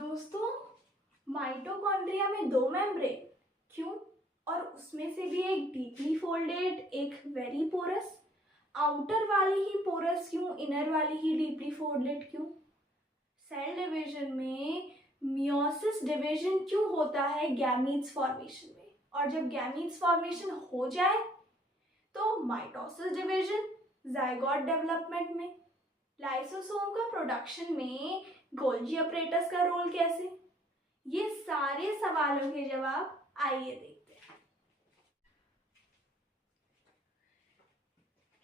दोस्तों, माइटोकॉन्ड्रिया में दो मेम्ब्रेन क्यों? और उसमें से भी एक डीपली फोल्डेड, एक वेरी पोरस। आउटर वाली ही पोरस क्यों, इनर वाली ही डीपली फोल्डेड क्यों? सेल डिवीजन में मियोसिस डिवीजन क्यों होता है गैमीट्स फॉर्मेशन में, और जब गैमीट्स फॉर्मेशन हो जाए तो माइटोसिस डिवीजन जाइगोट डेवलपमेंट में। लाइसोसोम का प्रोडक्शन में गोल्गी अपरेटस का रोल कैसे? ये सारे सवालों के जवाब आइए देखते हैं।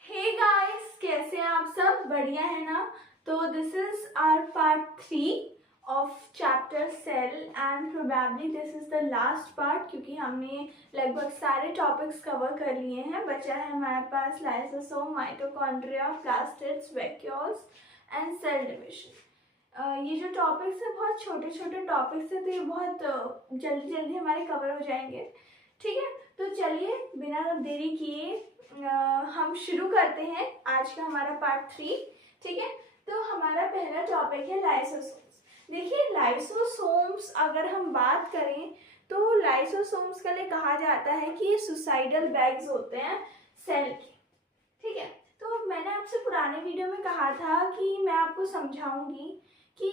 हे गाइस, कैसे हैं आप सब? बढ़िया है ना? तो this is our part 3 of chapter cell and probably this is the last part, क्योंकि हमने लगभग सारे टॉपिक्स कवर कर लिए हैं। बचा है हमारे पास lysosome, mitochondria, plastids, vacuoles and cell division. ये जो टॉपिक्स है बहुत छोटे छोटे टॉपिक्स है, तो ये बहुत जल्दी जल्दी हमारे कवर हो जाएंगे। ठीक है, तो चलिए बिना देरी किए हम शुरू करते हैं आज का हमारा पार्ट 3। ठीक है, तो हमारा पहला टॉपिक है लाइसोसोम्स। देखिए, लाइसोसोम्स अगर हम बात करें तो लाइसोसोम्स के लिए कहा जाता है कि ये सुसाइडल बैग्स होते हैं सेल के। ठीक है, तो मैंने आपसे पुराने वीडियो में कहा था कि मैं आपको समझाऊंगी कि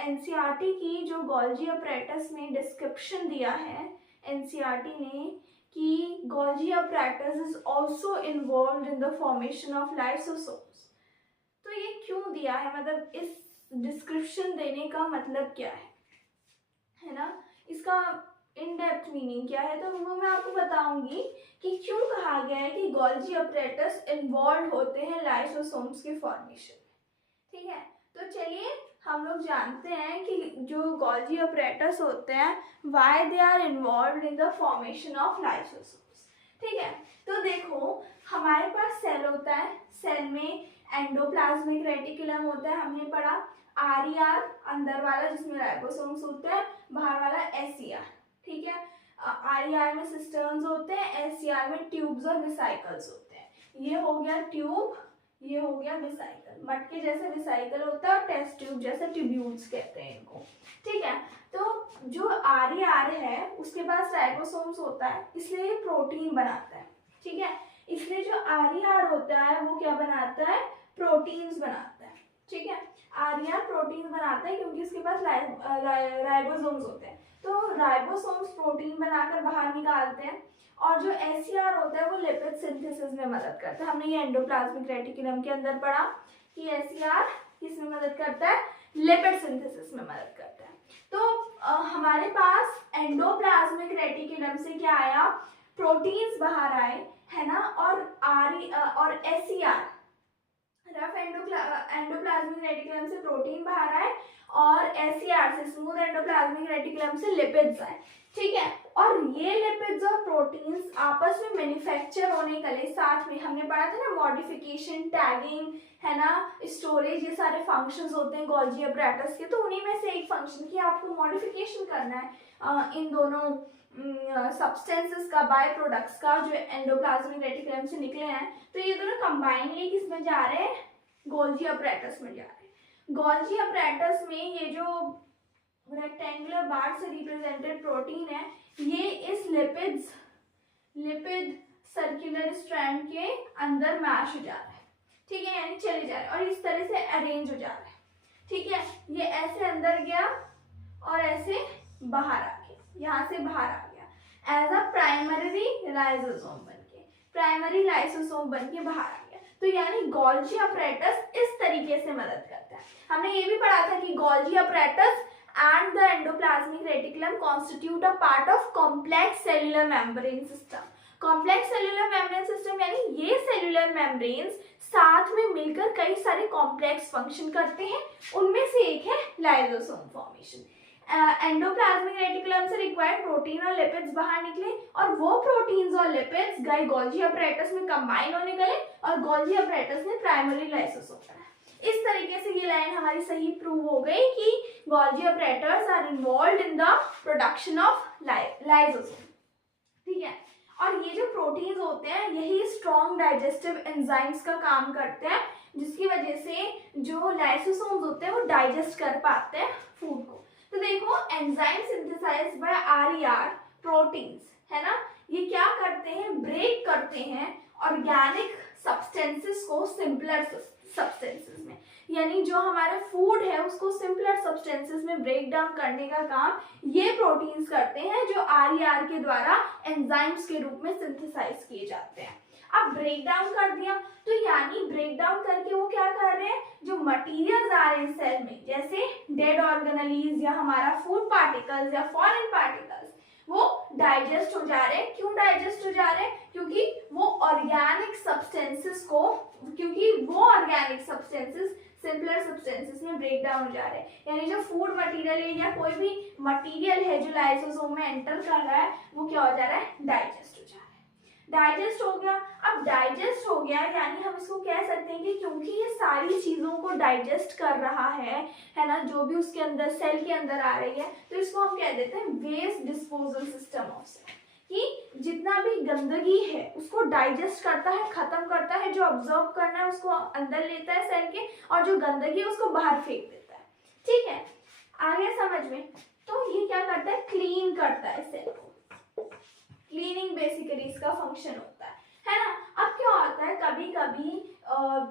एनसीईआरटी की जो गोल्गी अपरेटस में डिस्क्रिप्शन दिया है एनसीईआरटी ने कि Golgi apparatus is also involved in the formation of lysosomes. तो ये क्यों दिया है, मतलब इस डिस्क्रिप्शन देने का मतलब क्या है ना, इसका इन डेप्थ मीनिंग क्या है, तो वो मैं आपको बताऊंगी कि क्यों कहा गया है कि गोल्गी अपरेटस इन्वॉल्व होते हैं लाइसोसोम्स के फॉर्मेशन में। ठीक है, तो चलिए हम लोग जानते हैं कि जो गोल्गी अपरेटस होते हैं why they are involved in the formation of lysosomes. ठीक है, तो देखो हमारे पास सेल होता है, सेल में एंडोप्लाज्मिक रेटिकुलम होता है, हमने पढ़ा। आरईआर अंदर वाला जिसमें राइबोसोम्स होते हैं, बाहर वाला एसईआर। ठीक है, आरईआर में सिस्टर्न्स होते हैं, एसईआर में ट्यूब्स और वेसिकल्स होते हैं। ये हो गया ट्यूब, ये हो गया वेसिकल। मटके जैसे वेसिकल होता है और टेस्ट ट्यूब जैसे ट्यूब्यूल्स कहते हैं इनको। ठीक है, तो जो आरईआर है उसके पास राइबोसोम्स होता है, इसलिए ये प्रोटीन बनाता है। ठीक है, इसलिए जो आरईआर होता है वो क्या बनाता है, प्रोटीन्स बनाता है। ठीक है, आरईआर प्रोटीन बनाता है क्योंकि इसके पास राइबोसोम्स होते हैं, तो राइबोसोम्स प्रोटीन बनाकर बाहर निकालते हैं। और जो एसईआर होता है वो लिपिड सिंथेसिस में मदद करता है। हमने ये एंडोप्लाज्मिक रेटिकुलम के अंदर पढ़ा कि एसईआर किसमें मदद करता है, लिपिड सिंथेसिस में मदद करता है। तो हमारे पास एंडोप्लाज्मिक रेटिकुलम से क्या आया, प्रोटीन्स बाहर आए, है ना, और एसईआर रफ एंडोप्लाज्मिक रेटिकुलम से प्रोटीन बाहर आए और एसईआर से स्मूथ एंडोप्लाज्मिक रेटिकुलम से लिपिड्स आए। ठीक है, और ये लिपिड्स और प्रोटीन्स आपस में मैन्युफैक्चर होने के लिए साथ में हमने पढ़ा था ना, मॉडिफिकेशन, टैगिंग, है ना, स्टोरेज, ये सारे फंक्शंस होते हैं गोल्गी अपरेटस के। तो उन्हीं में से एक फंक्शन की आपको मॉडिफिकेशन करना है इन दोनों सब्सटेंसेस का, बाय प्रोडक्ट्स का, जो एंडोप्लाज्मिक रेटिकुलम से निकले हैं। तो ये दोनों कंबाइनली किसमें जा रहे हैं, गोल्गी अपरेटस में जा रहे हैं। गोल्गी अपरेटस में ये जो रेक्टेंगुलर बार से रिप्रेजेंटेड प्रोटीन है, ये इस लिपिड सर्कुलर स्ट्रैंड के अंदर मैश हो जा रहा है। ठीक है, यानी चले जा रहे हैं और इस तरह से अरेंज हो जा रहा है। ठीक है, ये ऐसे अंदर गया और ऐसे बाहर आ गया, यहाँ से बाहर आ गया एज अ प्राइमरी लाइसोसोम बनके, प्राइमरी लाइसोसोम बनके बाहर आ गया। तो यानी गोल्गी अपरेटस इस तरीके से मदद करता है। हमने ये भी पढ़ा था कि Golgi apparatus and the endoplasmic reticulum constitute a part of complex cellular membrane system. complex cellular membrane system यानी ये cellular membranes साथ में मिलकर कई सारे complex function करते हैं, उनमें से एक है lysosome formation. एंडोप्लाज्मिक रेटिकुलम से रिक्वायर्ड प्रोटीन और लिपिड्स बाहर निकले और वो प्रोटीन्स और लिपिड्स गए गोल्गी अपरेटस में कंबाइन होने गए और गोल्गी अपरेटस ने प्राइमरी लाइसोसोम बनाया। इस तरीके से ये लाइन हमारी सही प्रूव हो गई कि Golgi apparatus are involved in the production of lysosome. ठीक है, और ये जो प्रोटीन्स होते हैं यही स्ट्रॉन्ग डाइजेस्टिव एंजाइम्स का काम करते हैं, जिसकी वजह से जो लाइसोसोम्स होते हैं वो डाइजेस्ट कर पाते हैं फूड को। तो देखो enzyme synthesised by RER proteins, है ना, ये क्या करते हैं, ब्रेक करते हैं ऑर्गेनिक सब्सटेंसेस को सिंपलर सब्सटेंसेस में, यानी जो हमारा फूड है उसको सिंपलर सब्सटेंसेस में ब्रेक डाउन करने का काम ये प्रोटीन्स करते हैं, जो आरईआर के द्वारा एंजाइम्स के रूप में सिंथेसाइज किए जाते हैं। अब ब्रेक डाउन कर दिया तो यानी ब्रेक डाउन करके वो क्या कर रहे हैं, जो मटीरियल्स आ रहे हैं सेल में, जैसे डेड ऑर्गेनेलीज या हमारा फूड पार्टिकल्स या फॉरेन पार्टिकल्स, वो डाइजेस्ट हो जा रहे हैं। क्यों डाइजेस्ट हो जा रहे हैं, क्योंकि वो ऑर्गेनिक सब्सटेंसेस को, सिंपलर सब्सटेंसेस में ब्रेक डाउन हो जा रहे हैं, यानी जो फूड मटेरियल है या कोई भी मटेरियल है जो लाइसोसोम में एंटर कर रहा है वो क्या हो जा रहा है, डाइजेस्ट हो जा रहा है। डाइजेस्ट हो गया, अब डाइजेस्ट हो गया यानी हम इसको कह सकते हैं कि क्योंकि ये सारी चीजों को डाइजेस्ट कर रहा है ना, जो भी उसके अंदर सेल के अंदर आ रही है, तो इसको हम कह देते हैं waste disposal system of cell, कि जितना भी गंदगी है उसको डाइजेस्ट करता है, खत्म करता है, जो ऑब्जर्व करना है उसको अंदर लेता है सेल के, और जो गंदगी है उसको बाहर फेंक देता है। ठीक है, आ गया समझ में। तो ये क्या करता है, क्लीन करता है सेल को, क्लीनिंग बेसिकली इसका फंक्शन होता है ना। अब क्या होता है, कभी कभी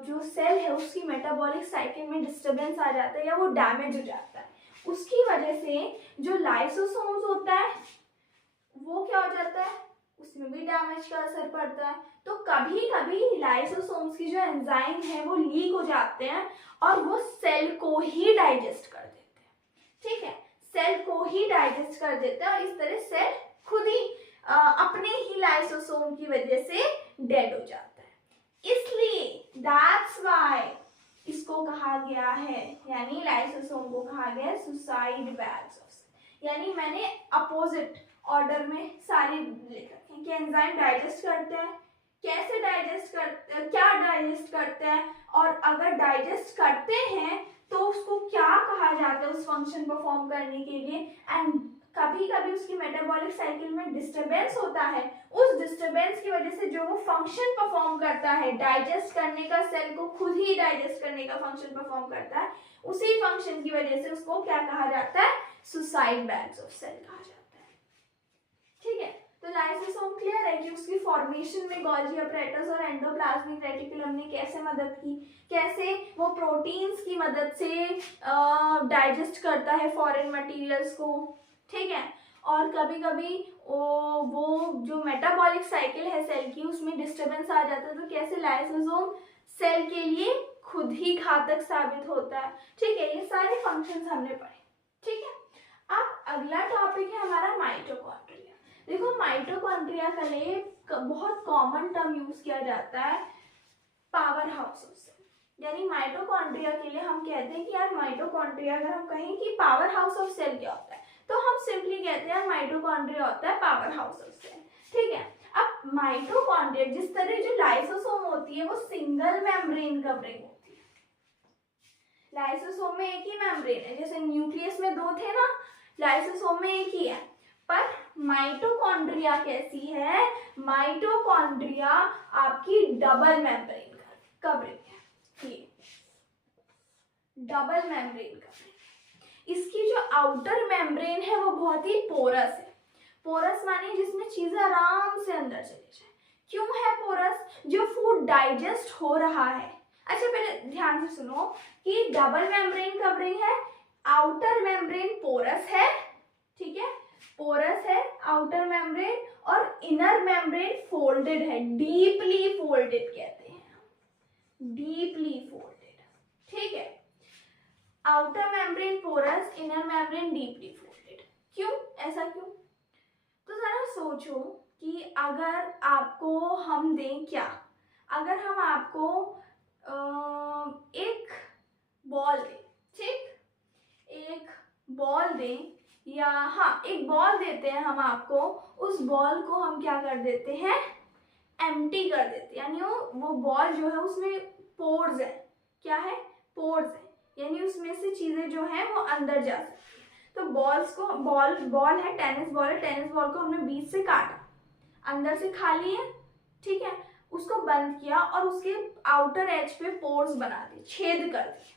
जो सेल है उसकी मेटाबॉलिक साइकिल में डिस्टरबेंस आ जाता है या वो डैमेज हो जाता है, उसकी वजह से जो लाइसोसोम्स होता है वो क्या हो जाता है, उसमें भी डैमेज का असर पड़ता है। तो कभी कभी लाइसोसोम्स की जो एंजाइम है वो लीक हो जाते हैं और वो सेल को ही डाइजेस्ट कर देते हैं। ठीक है, सेल को ही डाइजेस्ट कर देते हैं और इस तरह सेल खुद ही अपने ही लाइसोसोम की वजह से डेड हो जाता है। इसलिए दैट्स व्हाई इसको कहा गया है, यानी लाइसोसोम को कहा गया है सुसाइड बैग्स ऑफ सेल। यानी मैंने अपोजिट ऑर्डर में सारे लिख रखे हैं कि एंजाइम डाइजेस्ट करते हैं, कैसे डाइजेस्ट करते हैं, क्या डाइजेस्ट करते हैं, और अगर डाइजेस्ट करते हैं तो उसको क्या कहा जाता है उस फंक्शन परफॉर्म करने के लिए। एंड कभी कभी उसकी मेटाबॉलिक साइकिल में डिस्टरबेंस होता है, उस डिस्टरबेंस की वजह से जो वो फंक्शन परफॉर्म करता है डाइजेस्ट करने का, सेल को खुद ही डाइजेस्ट करने का फंक्शन परफॉर्म करता है, उसी फंक्शन की वजह से उसको क्या कहा जाता है, सुसाइड बैग्स ऑफ सेल कहा जाता है। ठीक है, तो लाइसोसोम क्लियर है कि उसकी फॉर्मेशन में गोल्गी अपैरेटस और एंडोप्लाज्मिक रेटिकुलम ने कैसे मदद की, कैसे वो प्रोटीन्स की मदद से डाइजेस्ट करता है फॉरेन मटेरियल्स को। ठीक है, और कभी कभी वो जो मेटाबॉलिक साइकिल है सेल की उसमें डिस्टरबेंस आ जाता है, तो कैसे लाइसोसोम सेल के लिए खुद ही घातक साबित होता है। ठीक है, ये सारे फंक्शंस हमने पढ़े। ठीक है, अब अगला टॉपिक है हमारा माइटोकॉन्ड्रिया। देखो माइटोकॉन्ड्रिया के लिए बहुत कॉमन टर्म यूज किया जाता है, पावर हाउस ऑफ सेल। यानी माइटोकॉन्ड्रिया के लिए हम कहते हैं कि यार माइटोकॉन्ड्रिया, अगर हम कहें कि पावर हाउस ऑफ सेल क्या होता है तो हम सिंपली कहते हैं माइटोकॉन्ड्रिया होता है पावर हाउस ऑफ सेल। ठीक है, अब माइटोकॉन्ड्रिया जिस तरह जो लाइसोसोम होती है वो सिंगल मेम्ब्रेन कवरिंग होती है। लाइसोसोम में एक ही मेम्ब्रेन है, जैसे न्यूक्लियस में दो थे ना, लाइसोसोम में एक ही है। पर माइटोकॉन्ड्रिया कैसी है, माइटोकॉन्ड्रिया आपकी डबल मेम्ब्रेन कवरिंग है, ये डबल मेम्ब्रेन कवरिंग। इसकी जो आउटर मेम्ब्रेन है वो बहुत ही पोरस है। पोरस माने जिसमें चीजें आराम से अंदर चली जाए। क्यों है पोरस, जो फूड डाइजेस्ट हो रहा है। अच्छा पहले ध्यान से सुनो कि डबल मेम्ब्रेन कवरिंग है, आउटर मेम्ब्रेन पोरस है, ठीक है, पोरस है आउटर मेम्ब्रेन, और इनर मेम्ब्रेन फोल्डेड है, डीपली फोल्डेड कहते हैं, डीपली फोल्डेड। ठीक है, outer membrane porous, inner membrane deeply folded. क्यों, ऐसा क्यों? तो जरा सोचो कि अगर आपको हम दें क्या, अगर हम आपको एक बॉल दें, ठीक, एक बॉल दें, या हाँ एक बॉल देते हैं हम आपको, उस बॉल को हम क्या कर देते हैं, एम्प्टी कर देते हैं, यानी वो बॉल जो है उसमें पोर्स है, क्या है, पोर्स है, यानी उसमें से चीजें जो हैं वो अंदर जा सकती है। तो बॉल्स को, बॉल है, टेनिस बॉल है, टेनिस बॉल को हमने बीच से काटा, अंदर से खाली है, ठीक है, उसको बंद किया और उसके आउटर एज पे पोर्स बना दिए, छेद कर दिए।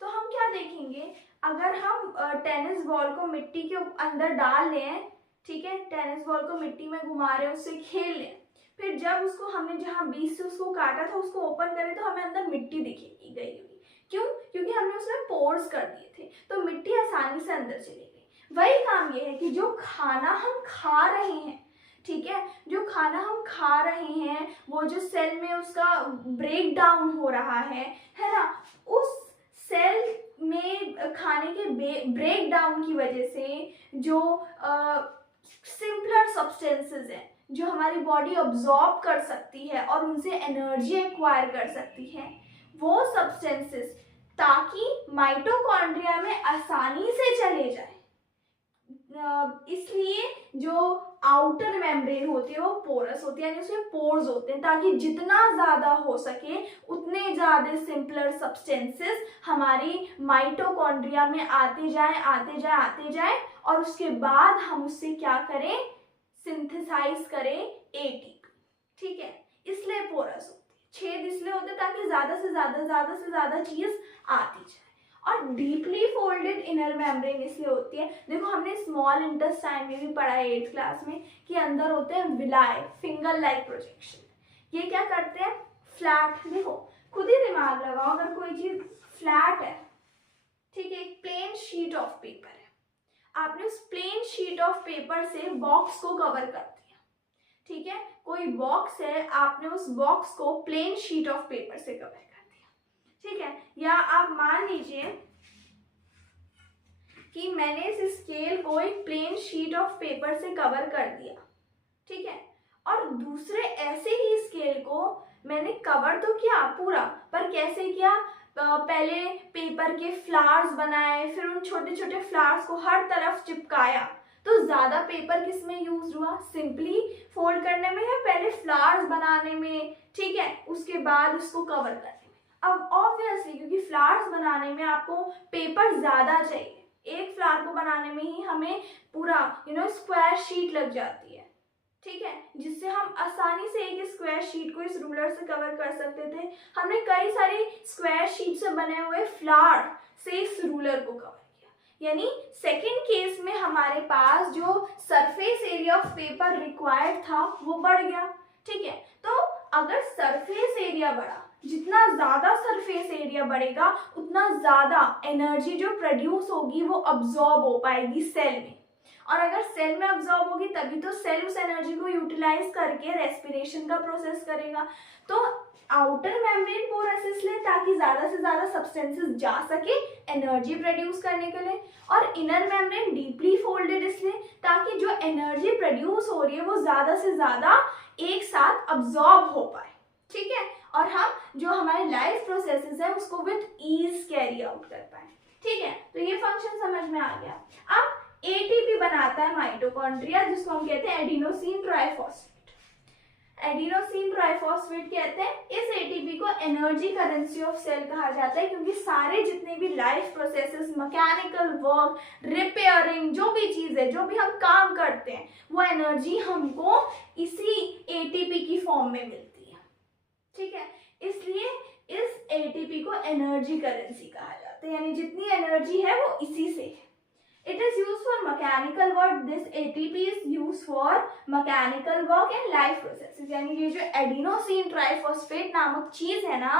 तो हम क्या देखेंगे, अगर हम टेनिस बॉल को मिट्टी के अंदर डाल लें, ठीक है, टेनिस बॉल को मिट्टी में घुमा रहे हैं, उससे खेल लें, फिर जब उसको हमने जहाँ बीच से उसको काटा था उसको ओपन करें तो हमें अंदर मिट्टी दिखेगी गई हुई। क्यों? क्योंकि हमने उसमें पोर्स कर दिए थे, तो मिट्टी आसानी से अंदर चली गई। वही काम ये है कि जो खाना हम खा रहे हैं, ठीक है, जो खाना हम खा रहे हैं वो जो सेल में उसका ब्रेक डाउन हो रहा है ना, उस सेल में खाने के ब्रेक डाउन की वजह से जो सिंपलर सब्सटेंसेस हैं जो हमारी बॉडी अब्जॉर्ब कर सकती है और उनसे एनर्जी एक्वायर कर सकती है, वो सब्सटेंसेस ताकि माइटोकॉन्ड्रिया में आसानी से चले जाए, इसलिए जो आउटर मेम्ब्रेन होती है वो पोरस होती है, यानी उसमें पोर्स होते हैं, ताकि जितना ज़्यादा हो सके उतने ज़्यादा सिंपलर सब्सटेंसेस हमारी माइटोकॉन्ड्रिया में आते जाए और उसके बाद हम उससे क्या करें, सिंथेसाइज करें एटीपी, ठीक है, इसलिए पोरस होती है। छेद इसलिए होते हैं ताकि ज़्यादा से ज़्यादा चीज़ आती जाए। और डीपली फोल्डेड इनर मेम्ब्रेन इसलिए होती है, देखो हमने स्मॉल इंटेस्टाइन में भी पढ़ा है 8th क्लास में कि अंदर होते हैं विलाई, फिंगर लाइक प्रोजेक्शन। ये क्या करते हैं, फ्लैट, देखो खुद ही दिमाग लगाओ, अगर कोई चीज फ्लैट है, ठीक है, एक प्लेन शीट ऑफ पेपर है, आपने उस प्लेन शीट ऑफ पेपर से बॉक्स को कवर कर दिया, ठीक है, कोई बॉक्स है, आपने उस बॉक्स को प्लेन शीट ऑफ पेपर से कवर कर दिया, ठीक है, या आप मान लीजिए कि मैंने इस स्केल को एक प्लेन शीट ऑफ पेपर से कवर कर दिया, ठीक है, और दूसरे ऐसे ही स्केल को मैंने कवर तो किया पूरा, पर कैसे किया, पहले पेपर के फ्लावर्स बनाए, फिर उन छोटे छोटे फ्लावर्स को हर तरफ चिपकाया, तो ज़्यादा पेपर किस में यूज हुआ, सिंपली फोल्ड करने में या पहले फ्लावर्स बनाने में, ठीक है, उसके बाद उसको कवर करने में। अब ऑब्वियसली क्योंकि फ्लावर्स बनाने में आपको पेपर ज़्यादा चाहिए, एक फ्लावर को बनाने में ही हमें पूरा स्क्वायर शीट लग जाती है, ठीक है, जिससे हम आसानी से एक स्क्वायर शीट को इस रूलर से कवर कर सकते थे। हमने कई सारी स्क्वायर शीट से बने हुए फ्लावर से इस रूलर को कवर किया, यानी सेकंड केस में हमारे पास जो surface area of paper required था वो बढ़ गया, ठीक है। तो अगर सरफेस एरिया बढ़ा, जितना ज़्यादा सरफेस एरिया बढ़ेगा उतना ज़्यादा एनर्जी जो प्रोड्यूस होगी वो अब्जॉर्ब हो पाएगी सेल में, और अगर सेल में अब्जॉर्ब होगी तभी तो सेल उस एनर्जी को यूटिलाइज करके रेस्पिरेशन का प्रोसेस करेगा। तो आउटर मेम्ब्रेन पोरस इसलिए ताकि ज़्यादा से ज़्यादा सब्सटेंसेस जा सके एनर्जी प्रोड्यूस करने के लिए, और इनर मेम्ब्रेन डीपली फोल्डेड इसलिए ताकि जो एनर्जी प्रोड्यूस हो रही है वो ज़्यादा से ज़्यादा एक साथ अब्जॉर्ब हो पाए, ठीक है, और हम जो हमारे लाइफ प्रोसेसेस है उसको विद ईज कैरी आउट कर पाए, ठीक है। तो ये फंक्शन समझ में आ गया। अब एटीपी बनाता है माइटोकॉन्ड्रिया, जिसको हम कहते हैं एडिनोसिन ट्राइफॉस्फेट। एडिनोसिन ट्राइफॉस्फेट कहते हैं। इस एटीपी को एनर्जी करेंसी ऑफ सेल कहा जाता है, क्योंकि सारे जितने भी life processes, mechanical work, repairing, जो भी चीज़ है, जो भी हम काम करते हैं, वो एनर्जी हमको इसी एटीपी की फॉर्म में मिलती है, ठीक है। इसलिए इस एटीपी को एनर्जी करेंसी कहा जाता है, यानी जितनी एनर्जी है वो इसी से है। It is used for mechanical work. This ATP is used for mechanical work and life processes. यानी ये जो एडिनोसिन ट्राइफॉस्फेट नामक चीज है ना,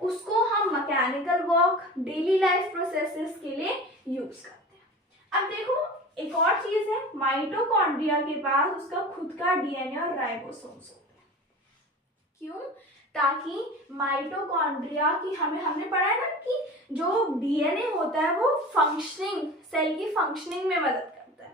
उसको हम mechanical work, daily life processes के लिए यूज करते हैं। अब देखो एक और चीज है, माइटोकॉन्ड्रिया के पास उसका खुद का डीएनए और राइबोसोम्स होते हैं। क्यों? ताकि माइटोकॉन्ड्रिया की हमने पढ़ा है ना कि जो डीएनए होता है वो फंक्शनिंग, सेल की फंक्शनिंग में मदद करता है,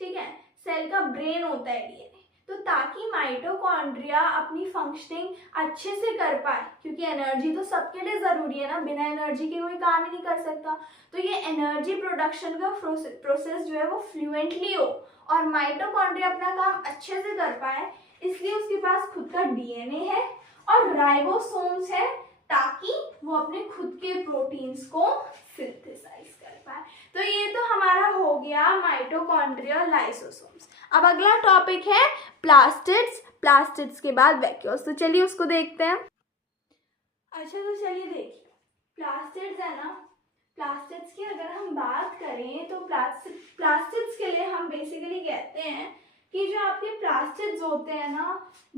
ठीक है, सेल का ब्रेन होता है डीएनए। तो ताकि माइटोकॉन्ड्रिया अपनी फंक्शनिंग अच्छे से कर पाए, क्योंकि एनर्जी तो सबके लिए ज़रूरी है ना, बिना एनर्जी के कोई काम ही नहीं कर सकता, तो ये एनर्जी प्रोडक्शन का प्रोसेस जो है वो फ्लुएंटली हो और माइटोकॉन्ड्रिया अपना काम अच्छे से कर पाए, इसलिए उसके पास खुद का डीएनए है और राइबोसोम्स है, ताकि वो अपने खुद के प्रोटीन्स को सिंथेसाइज कर पाए। तो ये तो हमारा हो गया माइटोकॉन्ड्रिया, लाइसोसोम्स। अब अगला टॉपिक है प्लास्टिड्स, प्लास्टिड्स के बाद वैक्यूल्स। तो चलिए उसको देखते हैं। अच्छा तो चलिए देखिए, प्लास्टिड्स है ना, प्लास्टिड्स की अगर हम बात करें तो प्लास्टिड्स के लिए हम बेसिकली कहते हैं कि जो आपके प्लास्टिड्स होते हैं ना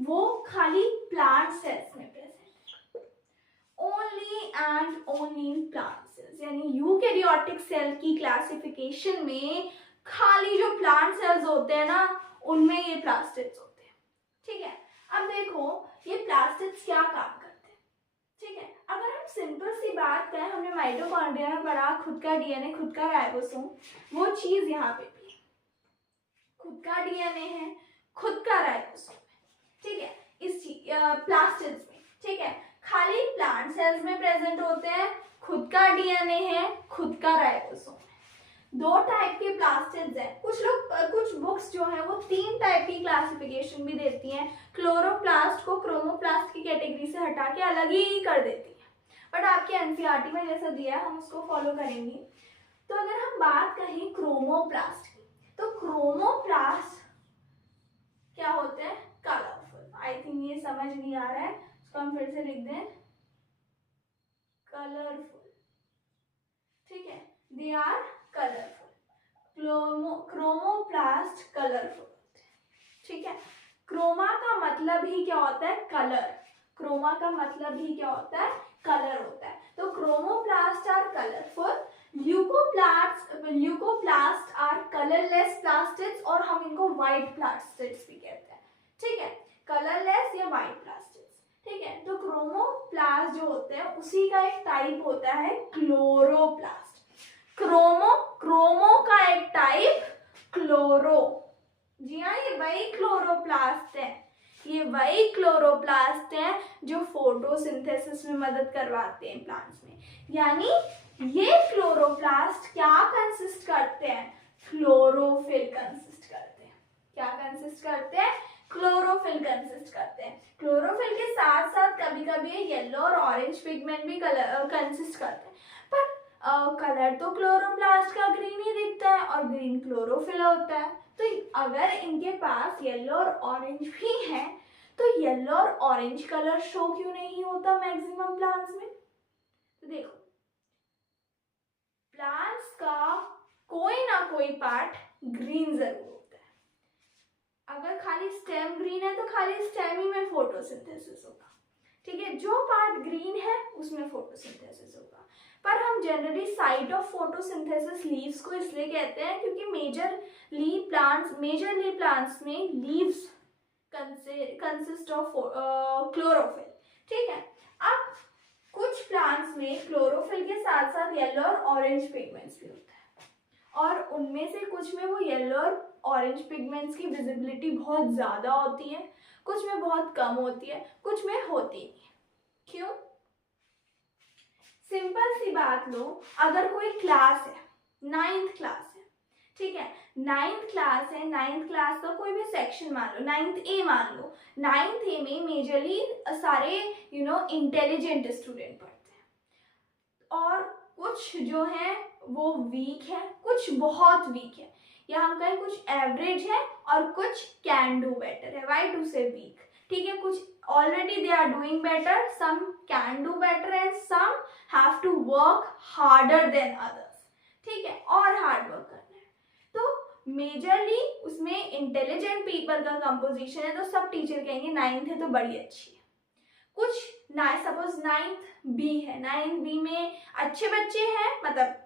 वो खाली प्लांट सेल्स में प्रेजेंट है, only and only in plant cells, यानी यूकैरियोटिक सेल की क्लासिफिकेशन में खाली जो प्लांट सेल्स होते हैं ना उनमें ये प्लास्टिड्स होते हैं। ठीक है, अब देखो ये प्लास्टिड्स क्या काम करते हैं। ठीक है, अगर हम सिंपल सी बात करें, हमने माइटोकॉन्ड्रिया में पढ़ा खुद का डीएनए खुद का राइबोसोम, वो चीज यहाँ पे भी खुद का डीएनए है खुद का राइबोसोम है। ठीक है, इस प्लास्टिड्स में, ठीक है, खाली प्लांट सेल्स में प्रेजेंट होते हैं, खुद का डीएनए है खुद का राइबोसोम है। दो टाइप के प्लास्टिड्स हैं, कुछ बुक्स जो है वो 3 टाइप की क्लासिफिकेशन भी देती हैं, क्लोरोप्लास्ट को क्रोमोप्लास्ट की कैटेगरी से हटा के अलग ही कर देती है, बट आपके एनसीईआरटी में जैसा दिया है हम उसको फॉलो करेंगे। तो अगर हम बात करें क्रोमोप्लास्ट की, तो क्रोमोप्लास्ट क्या होते हैं, कलरफुल। आई थिंक ये समझ नहीं आ रहा है, इसको हम फिर से लिख दें, कलरफुल। ठीक है, they are colourful, chromoplast colourful. ठीक है, क्रोमा का मतलब ही क्या होता है, कलर। क्रोमा का मतलब ही क्या होता है, कलर होता है। तो chromoplast are colourful, leucoplast are colourless plastids, और हम इनको व्हाइट प्लास्टिड्स भी कहते हैं। ठीक है, कलरलेस या व्हाइट प्लास्टिड्स। ठीक है, तो क्रोमोप्लास्ट जो होते हैं उसी का एक टाइप होता है क्लोरोप्लास्ट। क्रोमो का एक टाइप क्लोरो, जी हाँ, ये वही क्लोरोप्लास्ट है, ये वही क्लोरोप्लास्ट है जो फोटोसिंथेसिस में मदद करवाते हैं प्लांट्स में। यानी ये क्लोरोप्लास्ट क्या कंसिस्ट करते हैं, क्लोरोफिल कंसिस्ट करते हैं। क्या कंसिस्ट करते हैं, क्लोरोफिल कंसिस्ट करते हैं। क्लोरोफिल के साथ साथ कभी कभी ये येलो और ऑरेंज पिगमेंट भी कंसिस्ट करते हैं, पर कलर तो क्लोरोप्लास्ट का ग्रीन ही दिखता है और ग्रीन क्लोरोफिल होता है। तो अगर इनके पास येलो और ऑरेंज भी है तो येलो और ऑरेंज कलर शो क्यों नहीं होता मैक्सिमम प्लांट्स में। तो देखो, प्लांट्स का कोई ना कोई पार्ट ग्रीन जरूर होता है। अगर खाली स्टेम ग्रीन है तो खाली स्टेम ही में फोटोसिंथेसिस होगा। ठीक है, जो पार्ट ग्रीन है उसमें फोटोसिंथेसिस होगा। पर हम generally site of photosynthesis leaves को इसलिए कहते हैं क्योंकि मेजरली प्लांट्स में लीव्स कंसिस्ट ऑफ क्लोरोफिल। ठीक है, अब कुछ प्लांट्स में क्लोरोफिल के साथ साथ येलो और ऑरेंज पिगमेंट्स भी होता है, और उनमें से कुछ में वो येलो और ऑरेंज पिगमेंट्स की विजिबिलिटी बहुत ज़्यादा होती है, कुछ में बहुत कम होती है, कुछ में होती नहीं। क्यों? सिंपल सी बात लो, अगर कोई क्लास है, 9th क्लास है, ठीक है, 9th क्लास है, 9th क्लास का कोई भी सेक्शन मान लो, 9th ए मान लो, 9th ए में मेजरली सारे इंटेलिजेंट स्टूडेंट पढ़ते हैं, और कुछ जो हैं वो वीक है, कुछ बहुत वीक है, या हम कहें कुछ एवरेज है और कुछ कैन डू बेटर है। वाई टू से वीक? ठीक है, कुछ already they are doing better, some can do better and some have to work harder than others। ठीक है, और हार्ड वर्क करना है। तो मेजरली उसमें इंटेलिजेंट पीपल का कंपोजिशन है, तो सब टीचर कहेंगे 9th है तो बड़ी अच्छी है। कुछ सपोज 9th बी है, 9th बी में अच्छे बच्चे हैं, मतलब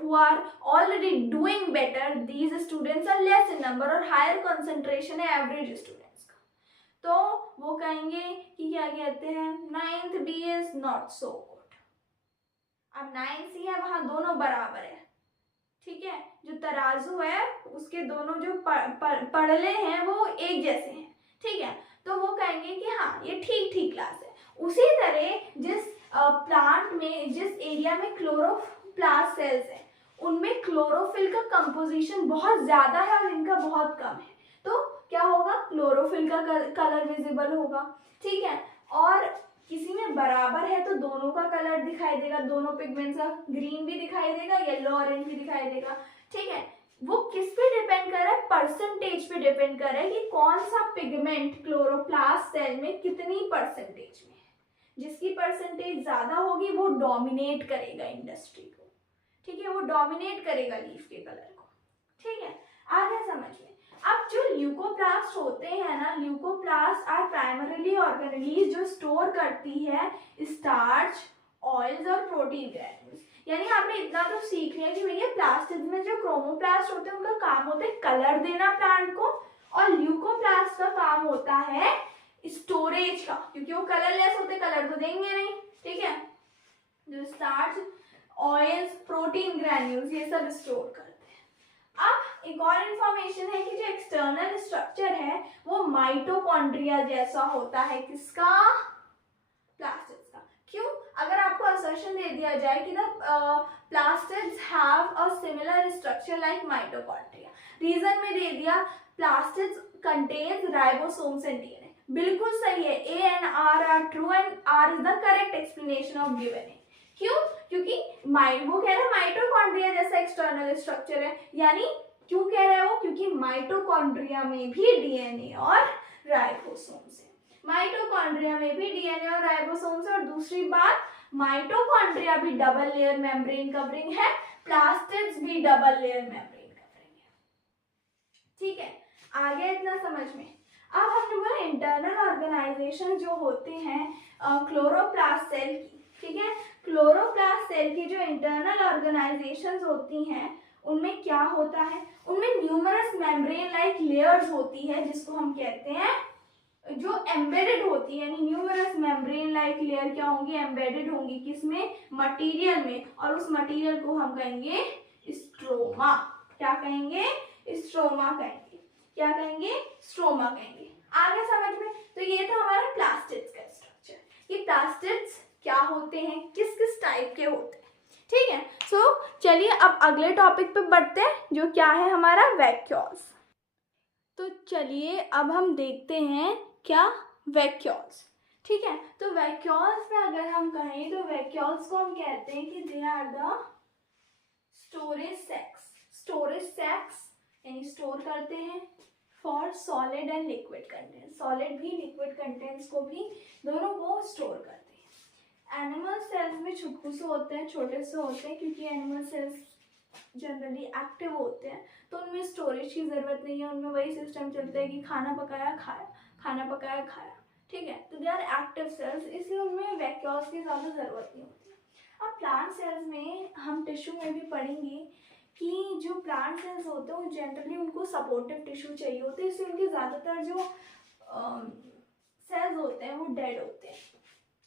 who are already doing better, these students are less in number, और higher concentration है एवरेज स्टूडेंट्स का, तो वो कहेंगे कि क्या कहते हैं, 9th B is not so good. अब 9th सी है, वहां दोनों बराबर है। ठीक है, जो तराजू है उसके दोनों जो पड़ले हैं वो एक जैसे हैं। ठीक है, तो वो कहेंगे कि हाँ ये ठीक ठीक क्लास है। उसी तरह जिस प्लांट में, जिस एरिया में क्लोरोप्लास्ट सेल्स है, उनमें क्लोरोफिल का कंपोजिशन बहुत ज्यादा है और इनका बहुत कम है, तो क्या होगा, क्लोरोफिल का कलर विजिबल होगा। ठीक है, और किसी में बराबर है तो दोनों का कलर दिखाई देगा, दोनों पिगमेंट्स का, ग्रीन भी दिखाई देगा, येलो ऑरेंज भी दिखाई देगा। ठीक है, वो किस पे डिपेंड कर रहा है, परसेंटेज पे डिपेंड कर रहा है कि कौन सा पिगमेंट क्लोरोप्लास्ट सेल में कितनी परसेंटेज में है। जिसकी परसेंटेज ज्यादा होगी वो डोमिनेट करेगा इंडस्ट्री को। ठीक है, वो डोमिनेट करेगा लीफ के कलर को। ठीक है, आ गया समझ में। अब जो ल्यूकोप्लास्ट होते हैं ना, ल्यूकोप्लास्ट आर प्राइमरीली ऑर्गेनेलीज जो स्टोर करती है स्टार्च, ऑयल्स और प्रोटीन ग्रैन्यूल्स। यानी आपने इतना तो सीख लिया कि भैया प्लास्टिड्स में जो क्रोमोप्लास्ट होते हैं उनका काम होता है कलर देना प्लांट को, और ल्यूकोप्लास्ट का काम होता है स्टोरेज का, क्योंकि वो कलरलेस होते, कलर तो देंगे नहीं। ठीक है, जो स्टार्च, ऑयल्स, प्रोटीन ग्रैन्यूल्स ये सब स्टोर करते हैं। अब एक और इंफॉर्मेशन है कि जो एक्सटर्नल स्ट्रक्चर है वो माइटोकॉन्ड्रिया जैसा होता है, किसका? प्लास्टिड्स का। क्यों? अगर आपको असर्शन दे दिया जाए कि the plastids have a similar structure like mitochondria, reason में दे दिया plastids contains ribosomes and DNA, बिल्कुल सही है, A and R are true and R is the correct explanation of given A. क्यों? क्योंकि वो कह रहे हैं माइटोकॉन्ड्रिया जैसा एक्सटर्नल स्ट्रक्चर है, यानी क्यों कह रहे हो? क्योंकि माइटोकॉन्ड्रिया में भी डीएनए और राइबोसोम्स है, माइटोकॉन्ड्रिया में भी डीएनए और राइबोसोम्स है। और दूसरी बात, माइटोकॉन्ड्रिया भी डबल लेयर मेम्ब्रेन कवरिंग है, प्लास्टिड्स भी डबल लेयर मेम्ब्रेन कवरिंग है। ठीक है, आ गया इतना समझ में। अब हमने बोला इंटरनल ऑर्गेनाइजेशन जो होते हैं क्लोरोप्लास्ट सेल की, ठीक है, क्लोरोप्लास्ट सेल की जो इंटरनल ऑर्गेनाइजेशंस होती हैं उनमें क्या होता है? उनमें न्यूमरस मेम्ब्रेन लाइक लेयर्स होती है, जिसको हम कहते हैं जो एम्बेडेड होती है, यानी न्यूमरस मेम्ब्रेन लाइक लेयर क्या होंगी? एम्बेडेड होंगी, किसमें? मटेरियल में, और उस मटेरियल को हम कहेंगे स्ट्रोमा। क्या कहेंगे? स्ट्रोमा कहेंगे। क्या कहेंगे? स्ट्रोमा कहेंगे। आगे समझ में? तो ये था हमारा प्लास्टिड्स का स्ट्रक्चर। ये प्लास्टिड्स क्या होते हैं, किस किस टाइप के होते हैं। ठीक है, सो चलिए अब अगले टॉपिक पे बढ़ते हैं, जो क्या है हमारा वैक्यूल्स। तो चलिए अब हम देखते हैं क्या वैक्यूल्स। ठीक है, तो वैक्यूल्स में अगर हम कहें तो वैक्यूल्स को हम कहते हैं कि they are the storage sacs. Storage sacs यानी स्टोर करते हैं for solid and liquid contents, solid भी लिक्विड कंटेंट्स को भी, दोनों को स्टोर करते हैं। एनिमल सेल्स में छुटकू से होते हैं, छोटे से होते हैं, क्योंकि एनिमल सेल्स जनरली एक्टिव होते हैं, तो उनमें स्टोरेज की ज़रूरत नहीं है, उनमें वही सिस्टम चलता है कि खाना पकाया खाया, खाना पकाया खाया। ठीक है, तो दे आर एक्टिव सेल्स, इसलिए उनमें वैक्यूल्स की ज़्यादा ज़रूरत नहीं होती है। अब प्लांट सेल्स में हम टिश्यू में भी पढ़ेंगे कि जो प्लांट सेल्स होते हैं वो जनरली उनको सपोर्टिव टिश्यू चाहिए होते हैं, इसलिए उनके ज़्यादातर जो सेल्स होते हैं वो डेड होते हैं,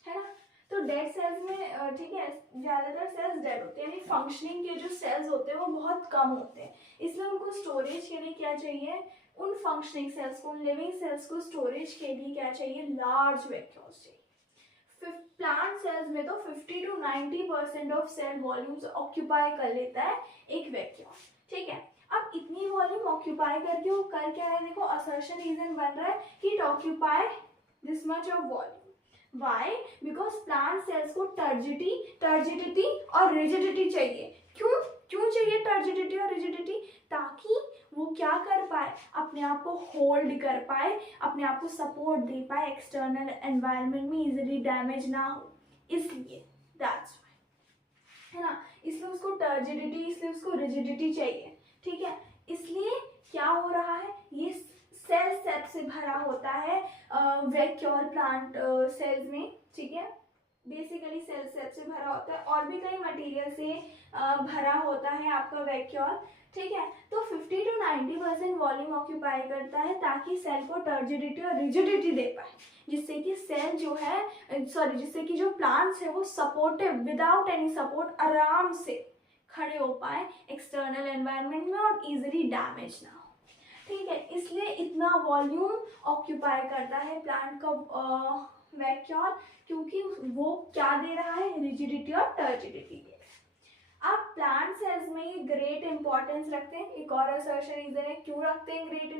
है ना। तो डेड सेल्स में ठीक है, ज़्यादातर सेल्स डेड होते हैं, यानी फंक्शनिंग के जो सेल्स होते हैं वो बहुत कम होते हैं, इसलिए उनको स्टोरेज के लिए क्या चाहिए? उन फंक्शनिंग सेल्स को, उन लिविंग सेल्स को स्टोरेज के लिए क्या चाहिए? लार्ज वैक्यूल्स चाहिए। प्लांट सेल्स में तो 50 to 90% of cell volumes occupy कर लेता है एक वैक्यूल। ठीक है, अब इतनी वॉल्यूम ऑक्यूपाई करके वो कर क्या है? देखो असर्शन रीजन बन रहा है कि it occupy this much of volume. Why? Because plant cells को टर्जिडिटी और रिजिडिटी चाहिए। क्यों चाहिए टर्जिडिटी और रिजिडिटी? ताकि वो क्या कर पाए? अपने आप को होल्ड कर पाए, अपने आप को सपोर्ट दे पाए, एक्सटर्नल एनवायरनमेंट में इजीली डैमेज ना हो, इसलिए दैट्स व्हाई, है ना। इसलिए उसको टर्जिडिटी, इसलिए उसको रिजिडिटी चाहिए। ठीक है, इसलिए क्या हो रहा है? ये सेल सेप से भरा होता है वैक्यूल प्लांट सेल्स में। ठीक है, बेसिकली सेल सेप से भरा होता है, और भी कई मटेरियल से भरा होता है आपका वैक्यूल। ठीक है, तो 50 to 90% वॉल्यूम ऑक्यूपाई करता है ताकि सेल को टर्जिडिटी और रिजिडिटी दे पाए, जिससे कि सेल जो है जिससे कि जो प्लांट्स है वो सपोर्टिव, विदाउट एनी सपोर्ट आराम से खड़े हो पाए एक्सटर्नल एनवायरनमेंट में और इजीली डैमेज ना हो। ठीक है, इसलिए इतना वॉल्यूम ऑक्यूपाई करता है प्लांट का वैक्यूल, क्योंकि वो क्या दे रहा है? रिजिडिटी और टर्जिडिटी दे रहा है। अब प्लांट सेल्स में ये ग्रेट इंपॉर्टेंस रखते हैं। एक और असर्शन रीजन है क्यों रखते हैं ग्रेट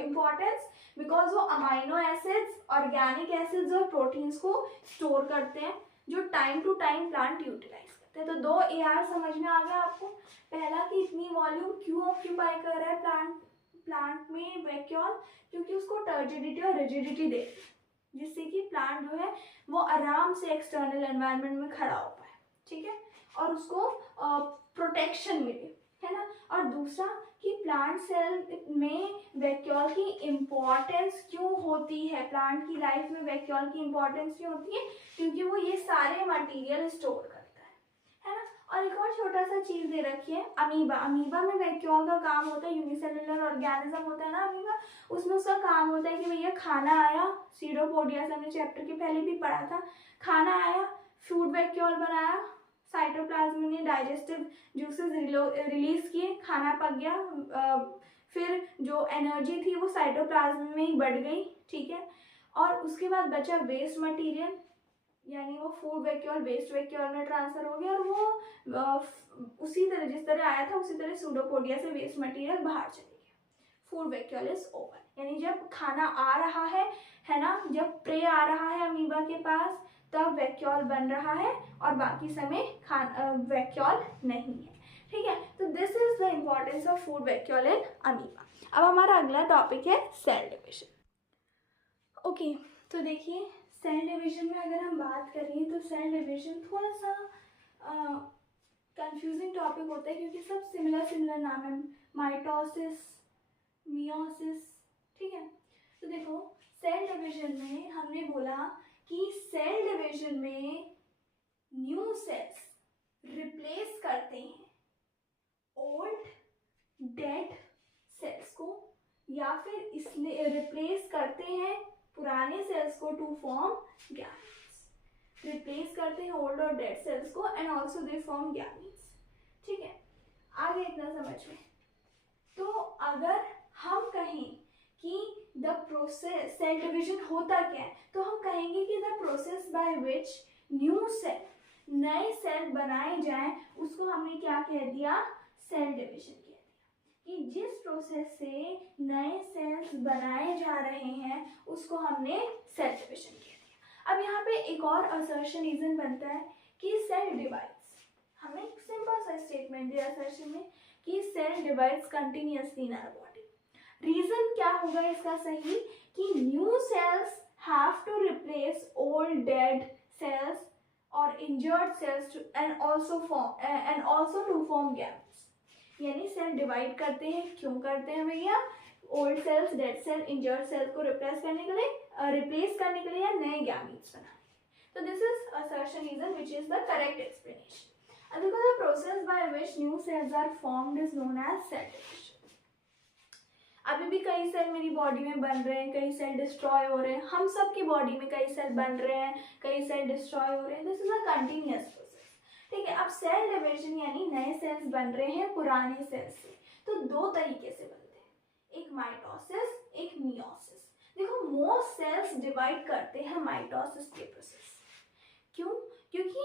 इंपॉर्टेंस? बिकॉज वो अमाइनो एसिड्स, ऑर्गेनिक एसिड्स और प्रोटीन्स को स्टोर करते हैं, जो time to time plant utilise करते हैं। तो 2 AR समझ में आ गया आपको। पहला कि इतनी वॉल्यूम क्यों ऑक्यूपाई कर रहा है प्लांट में वैक्यूल? क्योंकि उसको टर्जिडिटी और रिजिडिटी दे, जिससे कि प्लांट जो है वो आराम से एक्सटर्नल एनवायरनमेंट में खड़ा हो पाए। ठीक है, और उसको प्रोटेक्शन मिले, है ना। और दूसरा कि प्लांट सेल में वैक्यूल की इम्पोर्टेंस क्यों होती है, प्लांट की लाइफ में वैक्यूल की इम्पोर्टेंस क्यों होती है, क्योंकि वो ये सारे मटेरियल स्टोर करता है ना। और एक और छोटा सा चीज़ दे रखी है अमीबा। अमीबा में वैक्यूल का काम होता है, यूनिसेलुलर ऑर्गेनिज्म होता है ना अमीबा, उसमें उसका काम होता है कि भैया खाना आया, सीडोपोडिया से हमने चैप्टर के पहले भी पढ़ा था, खाना आया, फूड वैक्यूल बनाया, साइटोप्लाज्म ने डाइजेस्टिव जूसेस रिलीज किए, खाना पक गया, फिर जो एनर्जी थी वो साइटोप्लाज्म में ही बढ़ गई, ठीक है। और उसके बाद बचा वेस्ट मटेरियल, यानी वो फूड वैक्यूल वेस्ट वैक्यूल में ट्रांसफर हो गया, और वो उसी तरह जिस तरह आया था उसी तरह सूडोपोडिया से वेस्ट मटेरियल बाहर चले गया। फूड वैक्यूल इज ओवर, यानी जब खाना आ रहा है ना, जब प्रे आ रहा है अमीबा के पास तब वैक्यूल बन रहा है, और बाकी समय वैक्यूल नहीं है, ठीक है। तो this is the importance of food vacuole in amoeba. अब हमारा अगला टॉपिक है सेल डिविजन। ओके, तो देखिए सेल डिवीजन में अगर हम बात करें तो सेल डिवीजन थोड़ा सा कंफ्यूजिंग टॉपिक होता है, क्योंकि सब सिमिलर नाम है, माइटोसिस, मियोसिस, ठीक है। तो देखो सेल डिवीजन में हमने बोला कि सेल डिवीजन में न्यू सेल्स रिप्लेस करते हैं ओल्ड डेड सेल्स को, या फिर इसलिए रिप्लेस करते हैं पुराने सेल्स को टू फॉर्म गैमीट्स, रिप्लेस करते हैं ओल्ड और डेड सेल्स को and also they form gametes, ठीक है। आगे इतना समझ में। तो अगर हम कहें कि द प्रोसेस, सेल डिवीजन होता क्या है, तो हम कहेंगे कि the process by which new cell, नए सेल बनाए जाएं, उसको हमने क्या कह दिया, सेल डिवीजन कह दिया। कि जिस प्रोसेस से नए सेल्स बनाए जा रहे हैं उसको हमने सेल डिवीजन कह दिया। अब यहाँ पे एक और असर्शन रीजन बनता है कि सेल डिवाइड्स, हमें एक सिंपल सा स्टेटमेंट दिया असर्शन में कि cell divides continuously in our body. Reason क्या होगा इसका सही, कि new cells have to replace old dead cells और injured cells and also to form gametes. यानी सेल डिवाइड करते हैं, क्यों करते हैं भैया, old cells, dead cell, injured cells को रिप्लेस करने के लिए या नए गैमेट्स बनाने। तो this is assertion reason which is the correct explanation. And because the process by which new cells are formed is known as cell division. अभी भी कई सेल मेरी बॉडी में बन रहे हैं, कई सेल डिस्ट्रॉय हो रहे हैं, हम सब की बॉडी में कई सेल बन रहे हैं, कई सेल डिस्ट्रॉय हो रहे हैं, this is a continuous process, ठीक है। अब सेल डिविजन यानी नए सेल्स बन रहे हैं पुराने सेल्स से, तो दो तरीके से बनते हैं, एक माइटोसिस, एक मियोसिस। देखो मोस्ट सेल्स डिवाइड करते हैं माइटोसिस के प्रोसेस, क्यों, क्योंकि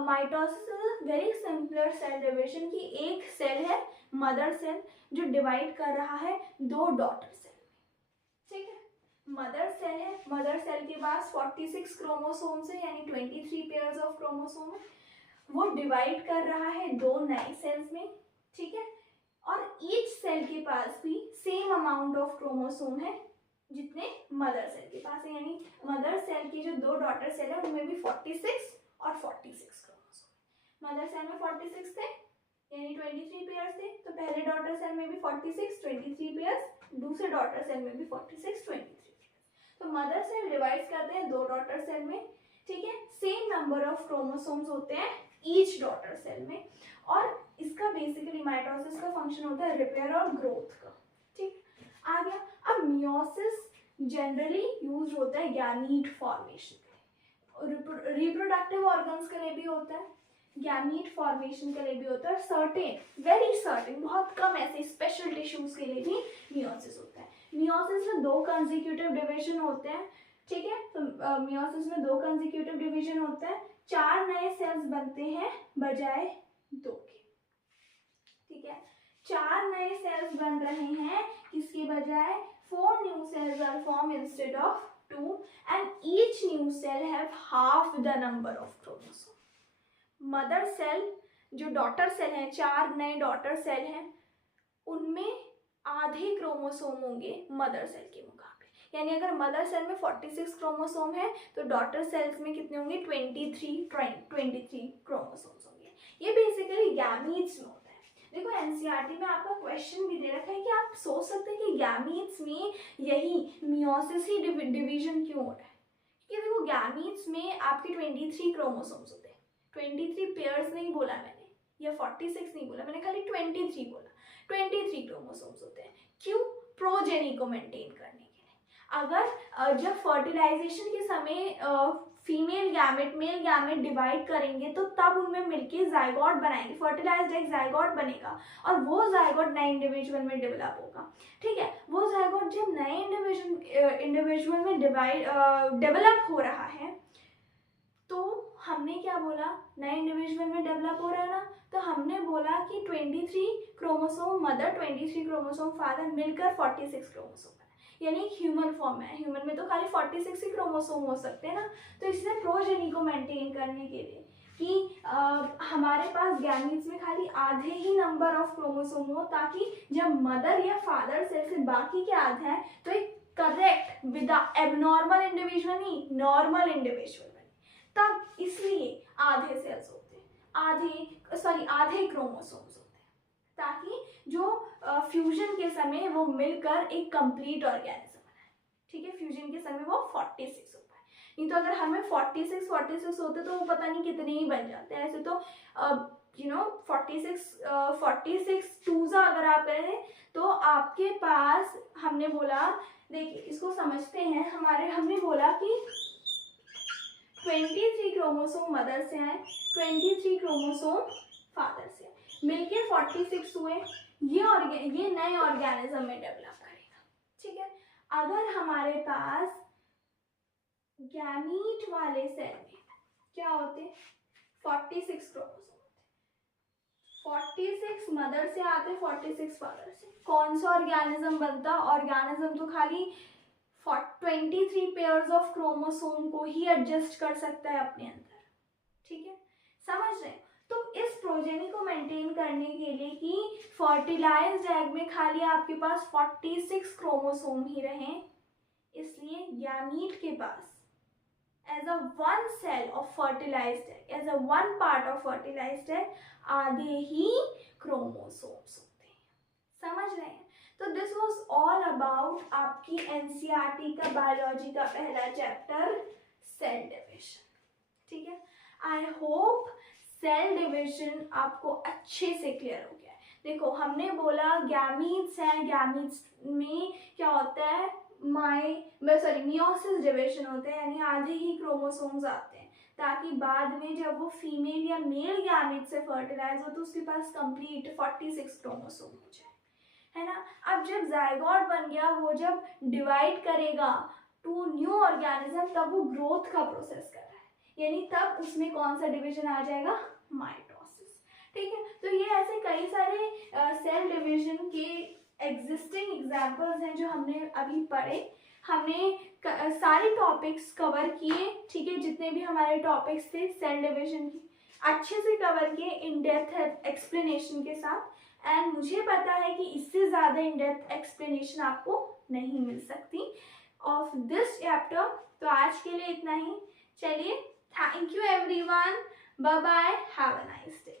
mitosis is a very simpler cell division की एक सेल है मदर सेल जो डिवाइड कर रहा है दो डॉटर सेल में, ठीक है। मदर सेल है, मदर सेल के पास 46 क्रोमोसोम्स है, यानी 23 पेयर्स ऑफ क्रोमोसोम है, वो डिवाइड कर रहा है दो नए सेल्स में, ठीक है। और ईच सेल के पास भी सेम अमाउंट ऑफ क्रोमोसोम है जितने मदर सेल के पास है, यानी मदर सेल की जो दो डॉटर सेल है उनमें भी 46 और 46 क्रोमोसोम। मदर सेल में 46 थे यानी 23 पेयर्स थे, तो पहले डॉटर सेल में भी 46 23 पेयर्स, दूसरे डॉटर सेल में भी 46 23 पेयर्स। तो मदर सेल डिवाइड करते हैं दो डॉटर सेल में, ठीक है। सेम नंबर ऑफ क्रोमोसोम्स होते हैं ईच डॉटर सेल में, और इसका बेसिकली माइटोसिस का फंक्शन होता है रिपेयर और ग्रोथ का, ठीक आ गया। अब मियोसिस जनरली यूज होता है गैमीट फॉर्मेशन के लिए, रिप्रोडक्टिव ऑर्गन्स के लिए भी होता है, गैमीट फॉर्मेशन के लिए भी होता है, सर्टेन वेरी सर्टेन बहुत कम ऐसे स्पेशल टिश्यूज के लिए भी मियोसिस होता है। मियोसिस में दो कंसेक्यूटिव डिवीजन होते हैं, ठीक है। तो मियोसिस में दो कंसेक्यूटिव डिवीजन होता है, 4 नए सेल्स बनते हैं बजाय 2 के, ठीक है। 4 नए सेल्स बन रहे हैं किसके बजाय, 4 new cells are form instead of 2 and each new cell have half the number of chromosome. Mother cell जो डॉटर सेल है, 4 नए डॉटर सेल हैं, उनमें आधे क्रोमोसोम होंगे मदर सेल के मुकाबले, यानी अगर मदर सेल में 46 क्रोमोसोम है तो डॉटर सेल्स में कितने होंगे 23 क्रोमोसोम्स होंगे, ये बेसिकली गैमीट्स में होता है। देखो एनसीईआरटी में आपका क्वेश्चन भी दे रखा है कि आप सोच सकते हैं कि गैमीट्स में यही मियोसिस ही डिवीजन क्यों हो रहा है, क्योंकि देखो गैमीट्स में आपके 23 क्रोमोसोम्स होते हैं। 23 पेयर्स नहीं बोला मैंने, या 46 नहीं बोला मैंने, खाली 23 बोला। 23 क्रोमोसोम्स होते हैं। क्यों? प्रोजेनी को मेंटेन करने के लिए। अगर जब फर्टिलाइजेशन के समय female gamete male gamete divide करेंगे तो तब उनमें मिलके जाइगोट बनाएंगे, फर्टिलाइज्ड एग जाइगोट बनेगा और वो जाइगोट नए इंडिविजुअल में डेवलप होगा। ठीक है, वो जाइगोट जब नए इंडिविजुअल में डेवलप हो रहा है तो हमने क्या बोला, नए इंडिविजुअल में डेवलप हो रहा है ना, तो हमने बोला कि 23 क्रोमोसोम मदर 23 क्रोमोसोम फादर मिलकर 46 क्रोमोसोम है, यानी ह्यूमन फॉर्म में। ह्यूमन में तो खाली 46 ही क्रोमोसोम हो सकते हैं ना। तो इसलिए प्रोजेनी को मेंटेन करने के लिए कि हमारे पास गैमीट्स में खाली आधे ही नंबर ऑफ क्रोमोसोम हो, ताकि जब मदर या फादर सेल से बाकी के आधे हैं तो एक करेक्ट विद एबनॉर्मल इंडिविजुअल नहीं नॉर्मल इंडिविजुअल, तब इसलिए आधे सेल्स होते हैं, आधे क्रोमोसोम्स होते हैं, ताकि जो फ्यूजन के समय वो मिलकर एक कंप्लीट ऑर्गेनिज्म बनाए। ठीक है, फ्यूजन के समय वो 46 होता है, नहीं तो अगर हमें 46 होते तो वो पता नहीं कितने ही बन जाते हैं। ऐसे तो 46 टूजा अगर आप करें तो आपके पास, हमने बोला देखिए इसको समझते हैं, हमने बोला कि 23 क्रोमोसोम मदर से आए, 23 क्रोमोसोम फादर से आए, मिलके 46 हुए। ये नए ऑर्गेनिज्म में डेवलप करेगा। ठीक है, अगर हमारे पास गैमीट वाले सेल में क्या होते, 46 क्रोमोसोम होते, 46 मदर से आते, 46 फादर से, कौन सा ऑर्गेनिज्म बनता? ऑर्गेनिज्म तो खाली 23 पेयर्स ऑफ क्रोमोसोम को ही एडजस्ट कर सकता है अपने अंदर। ठीक है, समझ रहे हैं? तो इस प्रोजेनी को मेंटेन करने के लिए कि फर्टिलाइज्ड एग में खाली आपके पास 46 क्रोमोसोम ही रहे, इसलिए गैमीट के पास as a one cell of fertilized egg, as a one part of fertilized egg, आधे ही क्रोमोसोम्स होते हैं। समझ रहे हैं? तो दिस वॉज ऑल अबाउट आपकी एनसीईआरटी का बायोलॉजी का पहला चैप्टर सेल डिविजन। ठीक है, आई होप सेल डिविजन आपको अच्छे से क्लियर हो गया है। देखो हमने बोला गैमीट्स हैं, गैमीट्स में क्या होता है, मियोसिस डिविजन होते हैं, यानी आधे ही क्रोमोसोम्स आते हैं, ताकि बाद में जब वो फीमेल या मेल गैमीट से फर्टिलाइज हो तो उसके पास कंप्लीट 46 क्रोमोसोम हो जाए, है ना। अब जब जाइगोट बन गया, वो जब डिवाइड करेगा टू न्यू ऑर्गेनिज्म, तब वो ग्रोथ का प्रोसेस कर रहा है, यानी तब उसमें कौन सा डिवीजन आ जाएगा, माइटोसिस। ठीक है, तो ये ऐसे कई सारे सेल डिवीजन के एग्जिस्टिंग एग्जाम्पल्स हैं जो हमने अभी पढ़े। हमने सारे टॉपिक्स कवर किए। ठीक है, जितने भी हमारे टॉपिक्स थे सेल डिवीजन की अच्छे से कवर किए, इन डेप्थ एक्सप्लेनेशन के साथ। एंड मुझे पता है कि इससे ज़्यादा इन डेप्थ एक्सप्लेनेशन आपको नहीं मिल सकती ऑफ दिस चैप्टर। तो आज के लिए इतना ही। चलिए, thank you everyone, bye bye, have a nice day.